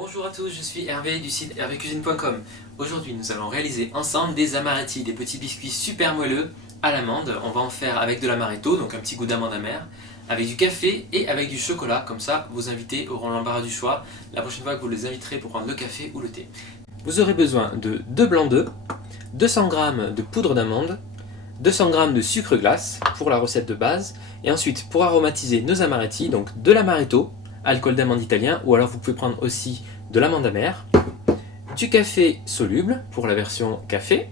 Bonjour à tous, je suis Hervé du site hervécuisine.com. Aujourd'hui nous allons réaliser ensemble des amaretti, des petits biscuits super moelleux à l'amande. On va en faire avec de l'amaretto, donc un petit goût d'amande amère, avec du café et avec du chocolat. Comme ça, vos invités auront l'embarras du choix la prochaine fois que vous les inviterez pour prendre le café ou le thé. Vous aurez besoin de 2 blancs d'œufs, 200 g de poudre d'amande, 200 g de sucre glace pour la recette de base, et ensuite pour aromatiser nos amaretti, donc de l'amaretto, alcool d'amande italien, ou alors vous pouvez prendre aussi de l'amande amère, du café soluble pour la version café,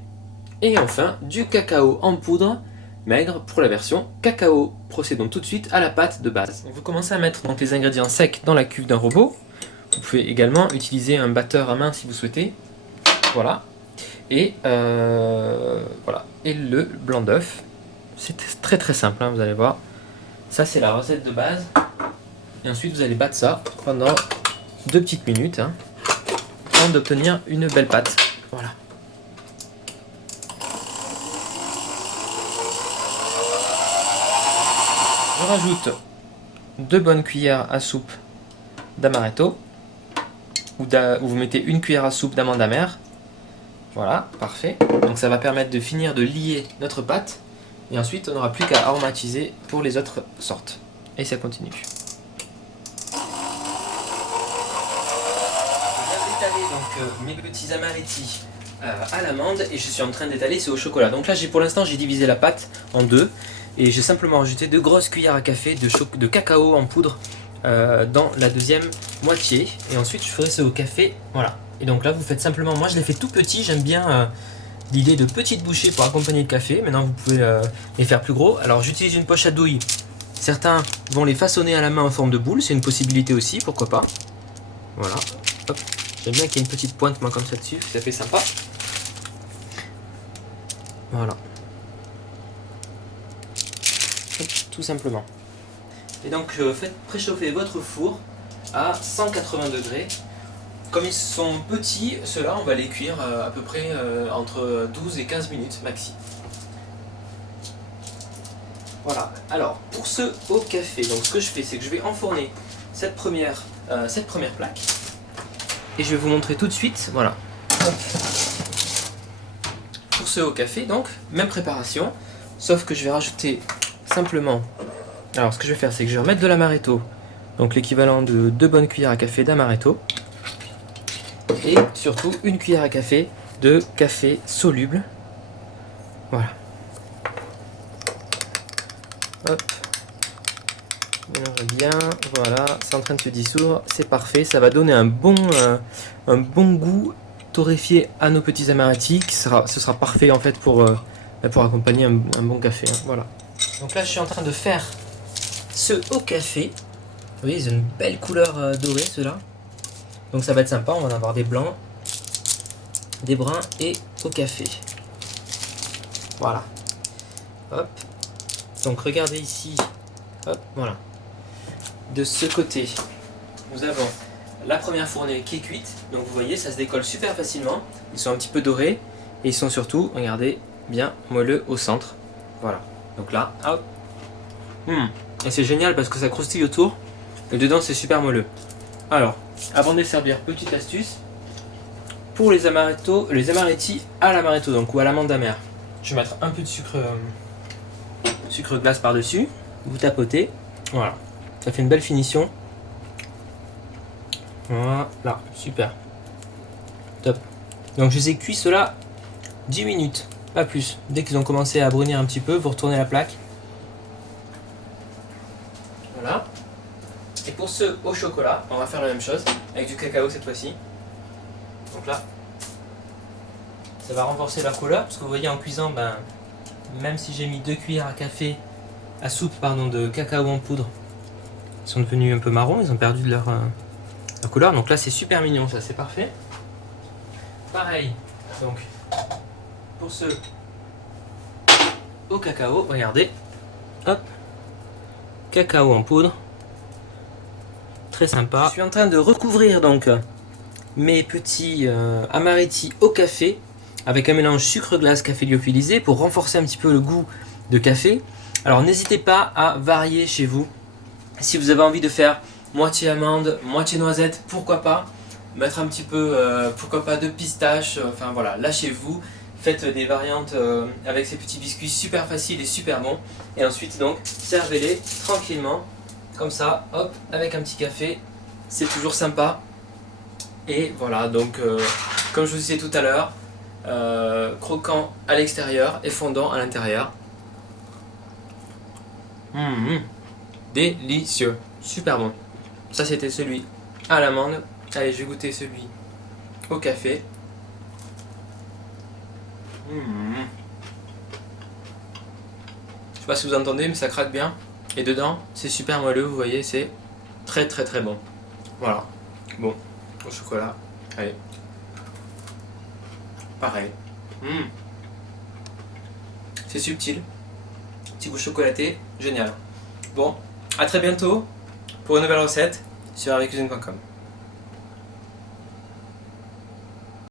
et enfin du cacao en poudre maigre pour la version cacao. Procédons tout de suite à la pâte de base. Vous commencez à mettre donc les ingrédients secs dans la cuve d'un robot. Vous pouvez également utiliser un batteur à main si vous souhaitez. Voilà. Et voilà. Et le blanc d'œuf. C'est très très simple, hein, vous allez voir. Ça c'est la recette de base. Et ensuite vous allez battre ça pendant 2 petites minutes, hein, avant d'obtenir une belle pâte. Voilà. Je rajoute 2 bonnes cuillères à soupe d'amaretto, ou vous mettez 1 cuillère à soupe d'amande amère. Voilà, parfait. Donc ça va permettre de finir de lier notre pâte. Et ensuite on n'aura plus qu'à aromatiser pour les autres sortes. Et ça continue. Donc mes petits amaretti à l'amande, et je suis en train d'étaler c'est au chocolat. Donc là pour l'instant j'ai divisé la pâte en deux et j'ai simplement rajouté 2 grosses cuillères à café de cacao en poudre dans la deuxième moitié, et ensuite je ferai ça au café. Voilà. Et donc là vous faites simplement, moi je les fais tout petits, j'aime bien l'idée de petites bouchées pour accompagner le café. Maintenant vous pouvez les faire plus gros. Alors j'utilise une poche à douille, certains vont les façonner à la main en forme de boule, c'est une possibilité aussi, pourquoi pas. Voilà, hop. J'aime bien qu'il y ait une petite pointe moi comme ça dessus, ça fait sympa. Voilà. Hop, tout simplement. Et donc faites préchauffer votre four à 180 degrés. Comme ils sont petits, ceux-là on va les cuire à peu près entre 12 et 15 minutes maxi. Voilà. Alors pour ceux au café, donc ce que je fais c'est que je vais enfourner cette première plaque. Et je vais vous montrer tout de suite, voilà. Pour ce au café, donc, même préparation, sauf que je vais rajouter simplement... Alors ce que je vais faire, c'est que je vais remettre de l'amaretto, donc l'équivalent de 2 bonnes cuillères à café d'amaretto, et surtout 1 cuillère à café de café soluble. Voilà. Hop. Mélange bien, voilà, c'est en train de se dissoudre, c'est parfait, ça va donner un bon goût torréfié à nos petits amaretti, ce sera parfait en fait pour accompagner un bon café, hein, voilà. Donc là je suis en train de faire ce au café, vous voyez ils ont une belle couleur dorée ceux-là, donc ça va être sympa, on va en avoir des blancs, des bruns et au café. Voilà, hop, donc regardez ici, hop, voilà. De ce côté, nous avons la première fournée qui est cuite. Donc vous voyez, ça se décolle super facilement. Ils sont un petit peu dorés. Et ils sont surtout, regardez, bien moelleux au centre. Voilà. Donc là, hop. Et c'est génial parce que ça croustille autour. Et dedans, c'est super moelleux. Alors, avant de les servir, petite astuce. Pour les amaretti à l'amaretto, donc ou à l'amande amère. Je vais mettre un peu de sucre glace par-dessus. Vous tapotez. Voilà. Ça fait une belle finition. Voilà, super. Top. Donc je les ai cuits ceux-là 10 minutes, pas plus. Dès qu'ils ont commencé à brunir un petit peu, vous retournez la plaque. Voilà. Et pour ceux au chocolat, on va faire la même chose, avec du cacao cette fois-ci. Donc là, ça va renforcer leur couleur, parce que vous voyez en cuisant, même si j'ai mis 2 cuillères à soupe de cacao en poudre, ils sont devenus un peu marrons, ils ont perdu de leur couleur. Donc là c'est super mignon, ça c'est parfait. Pareil, donc pour ceux au cacao, regardez, hop, cacao en poudre, très sympa. Je suis en train de recouvrir donc mes petits amaretti au café avec un mélange sucre glace café lyophilisé pour renforcer un petit peu le goût de café. Alors n'hésitez pas à varier chez vous. Si vous avez envie de faire moitié amande, moitié noisette, pourquoi pas. mettre un petit peu, pourquoi pas de pistache, enfin voilà, lâchez-vous. Faites des variantes avec ces petits biscuits super faciles et super bons. Et ensuite donc, servez-les tranquillement, comme ça, hop, avec un petit café. C'est toujours sympa. Et voilà, donc comme je vous disais tout à l'heure, croquant à l'extérieur et fondant à l'intérieur. Délicieux, super bon. Ça c'était celui à l'amande. Allez, je vais goûter celui au café. Je sais pas si vous entendez, mais ça craque bien. Et dedans, c'est super moelleux, vous voyez, c'est très très très bon. Voilà. Bon, au chocolat. Allez. Pareil. C'est subtil. Petit goût chocolaté, génial. Bon, à très bientôt pour une nouvelle recette sur aveccuisine.com.